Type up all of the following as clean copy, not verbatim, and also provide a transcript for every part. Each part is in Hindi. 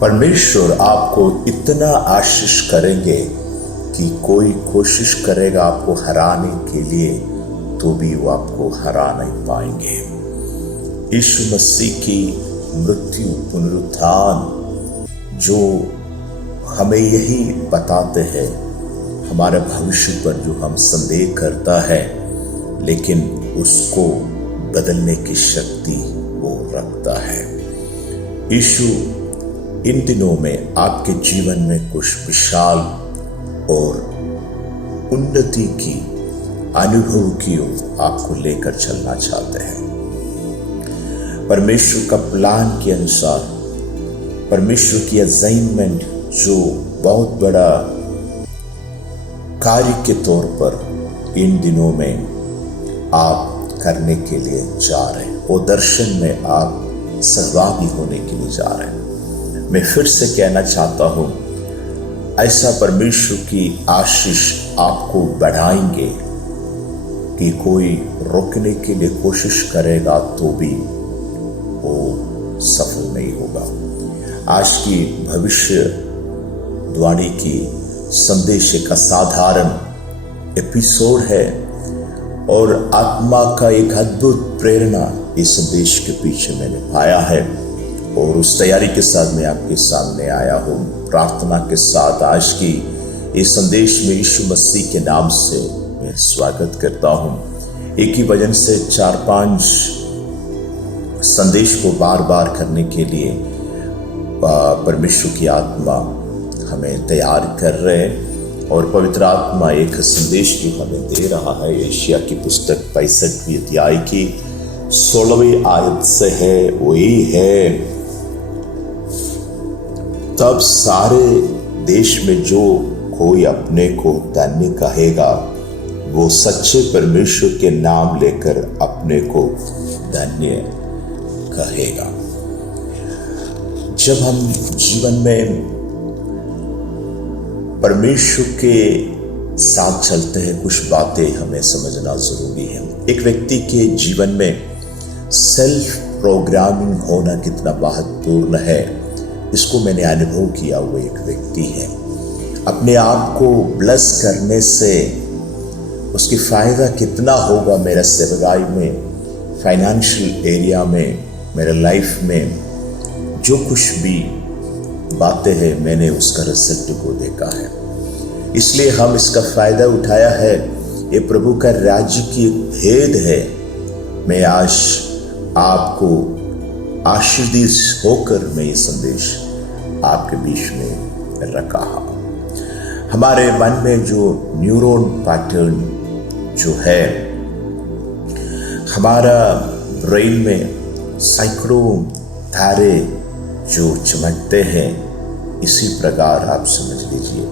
परमेश्वर आपको इतना आशीष करेंगे कि कोई कोशिश करेगा आपको हराने के लिए तो भी वो आपको हरा नहीं पाएंगे। यीशु मसीह की मृत्यु पुनरुत्थान जो हमें यही बताते हैं, हमारे भविष्य पर जो हम संदेह करता है लेकिन उसको बदलने की शक्ति वो रखता है। यीशु इन दिनों में आपके जीवन में कुछ विशाल और उन्नति की अनुभव की ओर आपको लेकर चलना चाहते हैं। परमेश्वर का प्लान के अनुसार, परमेश्वर की असाइनमेंट जो बहुत बड़ा कार्य के तौर पर इन दिनों में आप करने के लिए जा रहे हैं, वो दर्शन में आप सहभागी होने के लिए जा रहे हैं। मैं फिर से कहना चाहता हूं, ऐसा परमेश्वर की आशीष आपको बढ़ाएंगे कि कोई रोकने के लिए कोशिश करेगा तो भी वो सफल नहीं होगा। आज की भविष्यवाणी की संदेश एक असाधारण एपिसोड है और आत्मा का एक अद्भुत प्रेरणा इस संदेश के पीछे मैंने पाया है और उस तैयारी के साथ मैं आपके सामने आया हूँ। प्रार्थना के साथ आज की इस संदेश में यीशु मसीह के नाम से मैं स्वागत करता हूँ। एक ही वचन से 4-5 संदेश को बार बार करने के लिए परमेश्वर की आत्मा हमें तैयार कर रहे हैं और पवित्र आत्मा एक संदेश जो हमें दे रहा है यशायाह की पुस्तक 65वें अध्याय की 16वीं आयत से है। वो यही है, तब सारे देश में जो कोई अपने को धन्य कहेगा वो सच्चे परमेश्वर के नाम लेकर अपने को धन्य कहेगा। जब हम जीवन में परमेश्वर के साथ चलते हैं, कुछ बातें हमें समझना जरूरी है। एक व्यक्ति के जीवन में सेल्फ प्रोग्रामिंग होना कितना महत्वपूर्ण है, इसको मैंने अनुभव किया। वो एक व्यक्ति है, अपने आप को ब्लेस करने से उसकी फायदा कितना होगा मेरे सेवकाई में, फाइनेंशियल एरिया में, मेरे लाइफ में जो कुछ भी बातें हैं मैंने उसका रिजल्ट को देखा है। इसलिए हम इसका फायदा उठाया है। ये प्रभु का राज्य की भेद है। मैं आज आपको आशीर्वादित होकर मैं ये संदेश आपके बीच में रखा। हमारे मन में जो न्यूरॉन पैटर्न जो है, हमारा ब्रेन में सैकड़ों तारे जो चमकते हैं, इसी प्रकार आप समझ लीजिए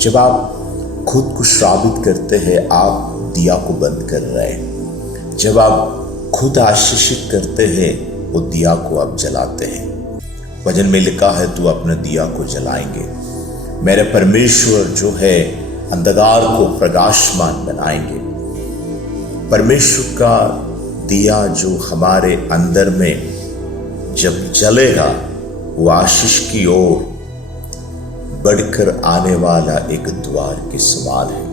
जब आप खुद को श्रावित करते हैं आप दिया को बंद कर रहे हैं। जब आप खुद आशीषित करते हैं वो दिया को आप जलाते हैं। वचन में लिखा है तू अपने दिया को जलाएंगे। मेरे परमेश्वर जो है अंधकार को प्रकाशमान बनाएंगे। परमेश्वर का दिया जो हमारे अंदर में जब जलेगा वो आशीष की ओर बढ़कर आने वाला एक द्वार के समान है।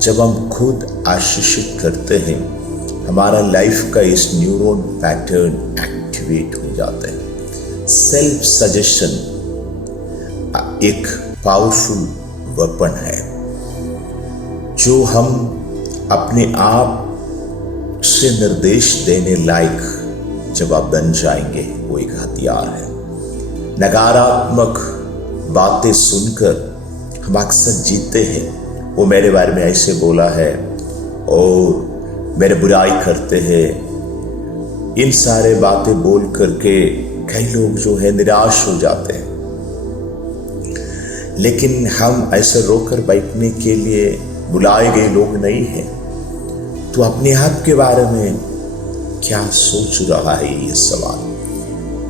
जब हम खुद आशीषित करते हैं हमारा लाइफ का इस न्यूरॉन पैटर्न एक्टिवेट हो जाते हैं। सेल्फ सजेशन एक पावरफुल वेपन है जो हम अपने आप से निर्देश देने लायक जब आप बन जाएंगे वो एक हथियार है। नकारात्मक बातें सुनकर हम अक्सर जीते हैं। वो मेरे बारे में ऐसे बोला है और मेरे बुराई करते हैं। इन सारे बातें बोल करके कई लोग जो है निराश हो जाते हैं। लेकिन हम ऐसे रोकर बैठने के लिए बुलाए गए लोग नहीं हैं। तो अपने आप के बारे में क्या सोच रहा है ये सवाल।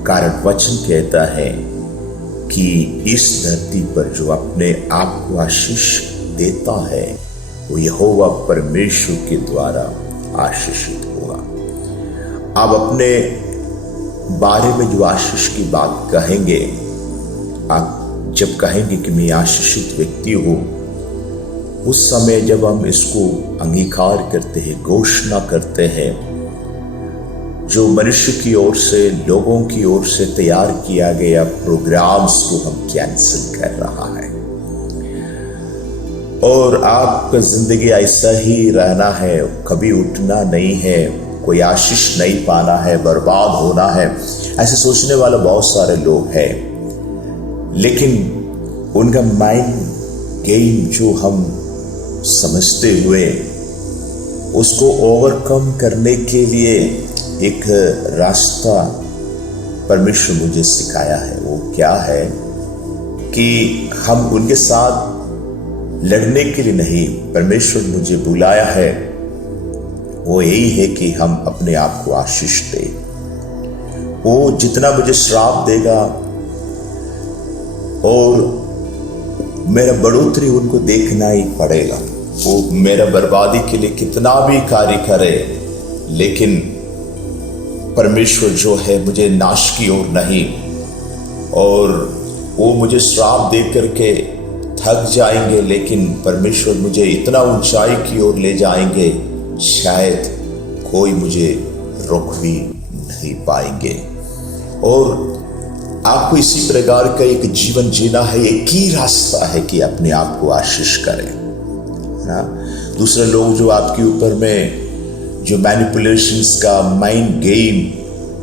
कारण वचन कहता है कि इस धरती पर जो अपने आप को आशीष देता है वो यहोवा परमेश्वर के द्वारा आशीषित होगा। आप अपने बारे में जो आशीष की बात कहेंगे आप जब कहेंगे कि मैं आशीषित व्यक्ति हूँ, उस समय जब हम इसको अंगीकार करते हैं, घोषणा करते हैं, जो मनुष्य की ओर से, लोगों की ओर से तैयार किया गया प्रोग्राम्स को हम कैंसिल कर रहा है और आपका जिंदगी ऐसा ही रहना है, कभी उठना नहीं है, कोई आशीष नहीं पाना है, बर्बाद होना है, ऐसे सोचने वाले बहुत सारे लोग हैं। लेकिन उनका माइंड गेम जो हम समझते हुए उसको ओवरकम करने के लिए एक रास्ता परमेश्वर मुझे सिखाया है। वो क्या है कि हम उनके साथ लड़ने के लिए नहीं, परमेश्वर मुझे बुलाया है, वो यही है कि हम अपने आप को आशीष दें। वो जितना मुझे श्राप देगा और मेरा बढ़ोतरी उनको देखना ही पड़ेगा। वो मेरा बर्बादी के लिए कितना भी कार्य करे, लेकिन परमेश्वर जो है मुझे नाश की ओर नहीं, और वो मुझे श्राप दे करके थक जाएंगे, लेकिन परमेश्वर मुझे इतना ऊंचाई की ओर ले जाएंगे, शायद कोई मुझे रोक भी नहीं पाएंगे। और आपको इसी प्रकार का एक जीवन जीना है। एक ही रास्ता है कि अपने आप को आशीष करें, ना दूसरे लोग जो आपके ऊपर में जो मैनिपुलेशंस का माइंड गेम,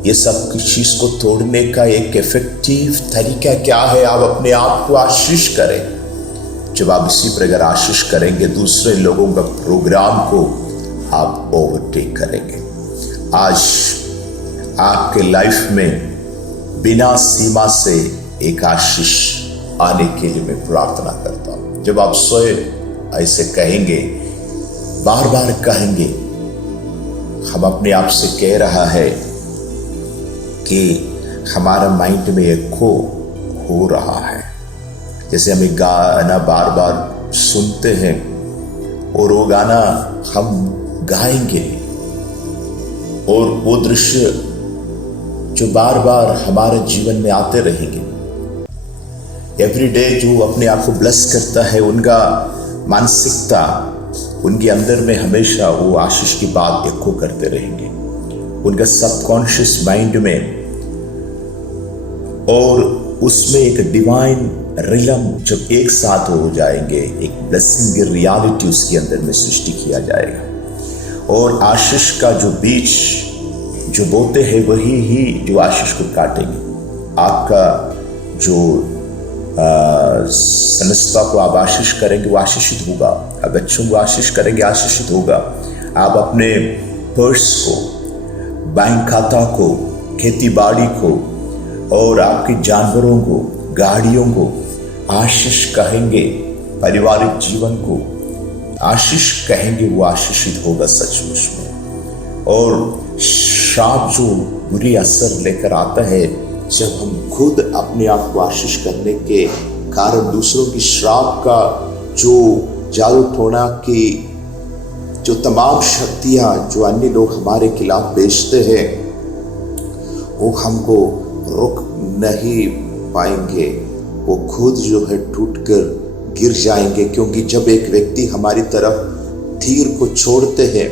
ये सब की चीज को तोड़ने का एक इफेक्टिव तरीका क्या है? आप अपने आप को आशीष करें। जब आप इसी प्रकार आशीष करेंगे, दूसरे लोगों का प्रोग्राम को आप ओवरटेक करेंगे। आज आपके लाइफ में बिना सीमा से एक आशीष आने के लिए मैं प्रार्थना करता हूं। जब आप स्वयं ऐसे कहेंगे, बार बार कहेंगे, हम अपने आप से कह रहा है कि हमारा माइंड में एको हो रहा है। जैसे हमें गाना बार बार सुनते हैं और वो गाना हम गाएंगे, और वो दृश्य जो बार बार हमारे जीवन में आते रहेंगे। एवरीडे जो अपने आप को ब्लेस करता है, उनका मानसिकता, उनके अंदर में हमेशा वो आशीष की बात एको करते रहेंगे, उनका सबकॉन्शियस माइंड में। और उसमें एक डिवाइन रिलम जब एक साथ हो जाएंगे, एक ब्लेसिंग की रियलिटी उसके अंदर में सृष्टि किया जाएगा। और आशीष का जो बीज जो बोते हैं, वही ही जो आशीष को काटेंगे। आपका जो संस्था को आप आशीष करेंगे, वो आशीषित होगा। आप बच्चों को आशीष करेंगे, आशीषित होगा। आप अपने पर्स को, बैंक खाता को, खेती बाड़ी को और आपके जानवरों को, गाड़ियों को आशीष कहेंगे, पारिवारिक जीवन को आशीष कहेंगे, वो आशीषित होगा सचमुच में। और श्राप जो बुरी असर लेकर आता है, जब हम खुद अपने आप को आशीष करने के कारण दूसरों की श्राप का जो जादू टोना की जो तमाम शक्तियां जो अन्य लोग हमारे खिलाफ बेचते हैं, वो हमको रोक नहीं पाएंगे। वो खुद जो है टूटकर गिर जाएंगे, क्योंकि जब एक व्यक्ति हमारी तरफ तीर को छोड़ते हैं,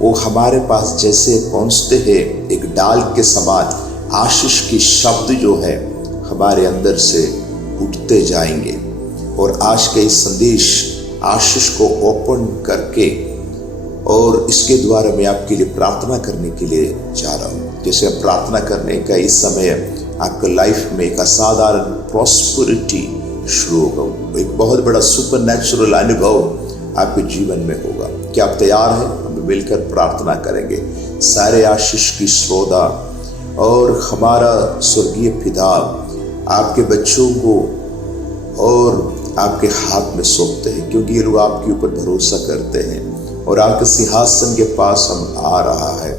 वो हमारे पास जैसे पहुंचते हैं, एक डाल के समान आशीष की शब्द जो है हमारे अंदर से उठते जाएंगे। और आज के इस संदेश आशीष को ओपन करके, और इसके द्वारा मैं आपके लिए प्रार्थना करने के लिए जा रहा हूँ। जैसे प्रार्थना करने का इस समय आपका लाइफ में एक असाधारण प्रॉस्पेरिटी शुरू होगा, एक बहुत बड़ा सुपरनैचुरल अनुभव आपके जीवन में होगा। क्या आप तैयार हैं? हम मिलकर प्रार्थना करेंगे। सारे आशीष की श्रोता और हमारा स्वर्गीय पिता आपके बच्चों को और आपके हाथ में सौंपते हैं, क्योंकि ये लोग आपके ऊपर भरोसा करते हैं। और आपके सिंहासन के पास हम आ रहा है।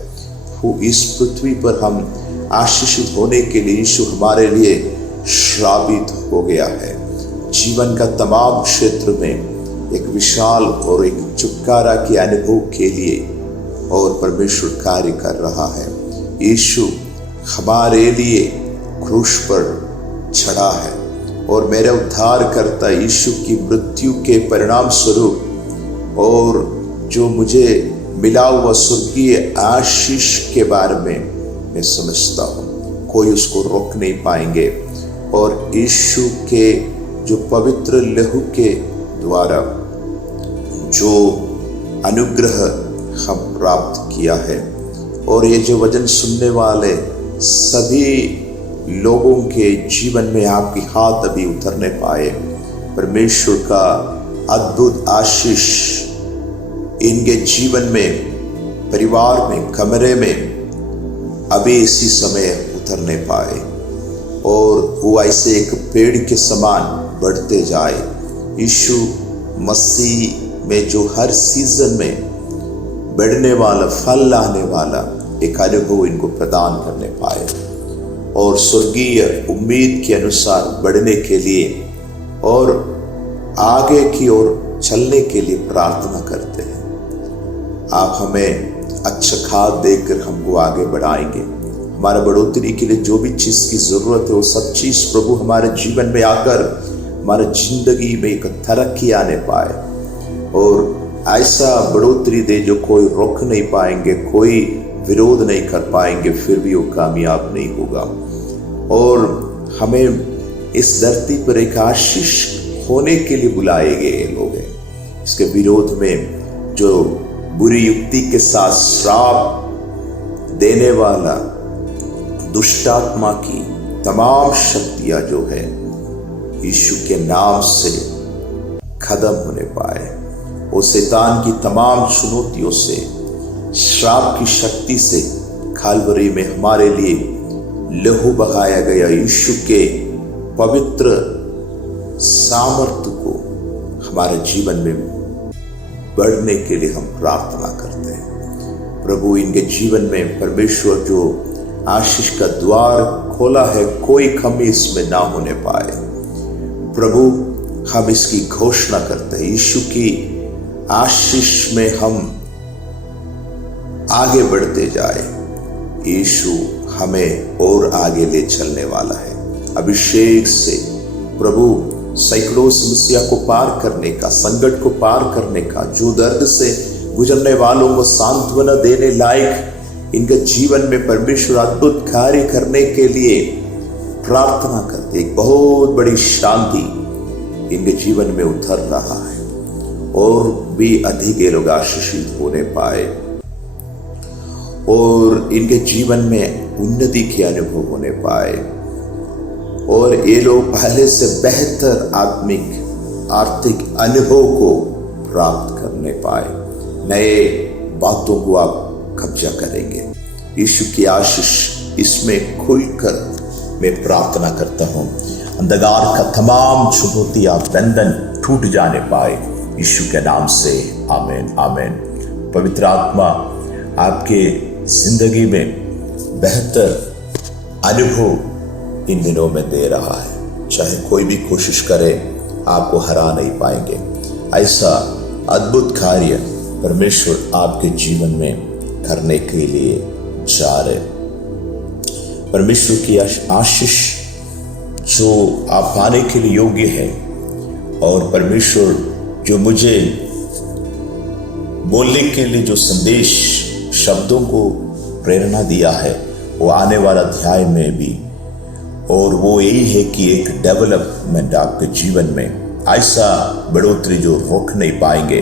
इस पृथ्वी पर हम आशीषित होने के लिए यीशु हमारे लिए श्रापित हो गया है। जीवन का तमाम क्षेत्र में एक विशाल और एक छुटकारा के अनुभव के लिए और परमेश्वर कार्य कर रहा है। यीशु हमारे लिए क्रूस पर चढ़ा है और मेरे उद्धारकर्ता यीशु की मृत्यु के परिणाम स्वरूप और जो मुझे मिला हुआ स्वर्गीय आशीष के बारे में मैं समझता हूँ, कोई उसको रोक नहीं पाएंगे। और यीशु के जो पवित्र लहू के द्वारा जो अनुग्रह हम प्राप्त किया है, और ये जो वचन सुनने वाले सभी लोगों के जीवन में आपकी हाथ अभी उतरने पाए, परमेश्वर का अद्भुत आशीष इनके जीवन में, परिवार में, कमरे में अभी इसी समय उतरने पाए और वो ऐसे एक पेड़ के समान बढ़ते जाए। यीशु मसीह में जो हर सीजन में बढ़ने वाला, फल लाने वाला एक अनुभव इनको प्रदान करने पाए और स्वर्गीय उम्मीद के अनुसार बढ़ने के लिए और आगे की ओर चलने के लिए प्रार्थना करते हैं। आप हमें अच्छा खाद देकर हमको आगे बढ़ाएंगे। हमारा बढ़ोतरी के लिए जो भी चीज़ की ज़रूरत है वो सब चीज़ प्रभु हमारे जीवन में आकर हमारे जिंदगी में एक तरक्की आने पाए और ऐसा बढ़ोतरी दे जो कोई रोक नहीं पाएंगे, कोई विरोध नहीं कर पाएंगे, फिर भी वो कामयाब नहीं होगा। और हमें इस धरती पर एक आशीष होने के लिए बुलाए गए लोग हैं। इसके विरोध में जो बुरी युक्ति के साथ श्राप देने वाला दुष्टात्मा की तमाम शक्तियां जो है यीशु के नाम से खत्म होने पाए। वो शैतान की तमाम चुनौतियों से, श्राप की शक्ति से काल्वरी में हमारे लिए लहू बहाया गया यीशु के पवित्र सामर्थ्य को हमारे जीवन में बढ़ने के लिए हम प्रार्थना करते हैं। प्रभु इनके जीवन में परमेश्वर जो आशीष का द्वार खोला है, कोई कमी इसमें ना होने पाए। प्रभु हम इसकी घोषणा करते हैं, यीशु की आशीष में हम आगे बढ़ते जाए। यीशु हमें और आगे ले चलने वाला है। अभिषेक से प्रभु सैकड़ों समस्या को पार करने का, संकट को पार करने का, जो दर्द से गुजरने वालों को सांत्वना देने लायक इनके जीवन में परमेश्वर अद्भुत कार्य करने के लिए प्रार्थना करते। एक बहुत बड़ी शांति इनके जीवन में उतर रहा है और भी अधिक ये लोग आशीषित होने पाए और इनके जीवन में उन्नति के अनुभव होने पाए और ये लोग पहले से बेहतर आर्थिक अनुभव को प्राप्त करने पाए। नए बातों को आप कब्जा करेंगे। यीशु की आशीष इसमें खुलकर मैं प्रार्थना करता हूँ। अंधकार का तमाम चुनौतियां, बंधन टूट जाने पाए यीशु के नाम से। आमीन, आमीन। पवित्र आत्मा आपके जिंदगी में बेहतर अनुभव इन दिनों में दे रहा है। चाहे कोई भी कोशिश करे, आपको हरा नहीं पाएंगे। ऐसा अद्भुत कार्य परमेश्वर आपके जीवन में करने के लिए जा रहे। परमेश्वर की आशीष जो आप पाने के लिए योग्य है और परमेश्वर जो मुझे बोलने के लिए जो संदेश शब्दों को प्रेरणा दिया है वो आने वाला अध्याय में भी, और वो यही है कि एक डेवलपमेंट आपके जीवन में, ऐसा बढ़ोतरी जो रोक नहीं पाएंगे,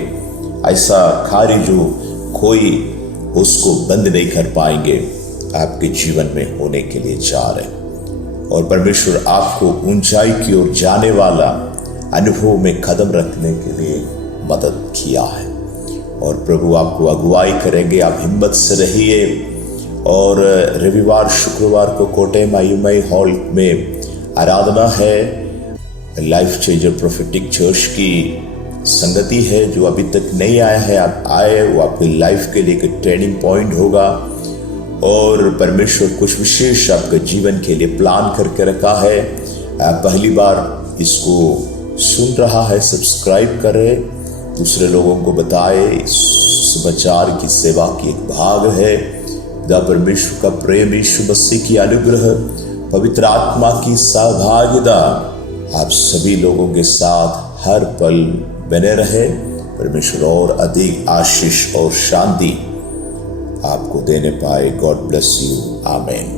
ऐसा कार्य जो कोई उसको बंद नहीं कर पाएंगे आपके जीवन में होने के लिए जा रहे। और परमेश्वर आपको ऊंचाई की ओर जाने वाला अनुभव में कदम रखने के लिए मदद किया है और प्रभु आपको अगुवाई करेंगे। आप हिम्मत से रहिए और रविवार शुक्रवार को कोटेम आयुमय हॉल में आराधना है। लाइफ चेंजर प्रोफेटिक चर्च की संगति है। जो अभी तक नहीं आया है, आप आए, वो आपकी लाइफ के लिए एक ट्रेनिंग पॉइंट होगा और परमेश्वर कुछ विशेष आपके जीवन के लिए प्लान करके रखा है। आप पहली बार इसको सुन रहा है, सब्सक्राइब करें, दूसरे लोगों को बताए। सुसमाचार की सेवा की एक भाग है। खुदा परमेश्वर का प्रेम, यीशु मसीह की अनुग्रह, पवित्र आत्मा की सहभागिता आप सभी लोगों के साथ हर पल बने रहे। परमेश्वर और अधिक आशीष और शांति आपको देने पाए। God bless you. आमीन।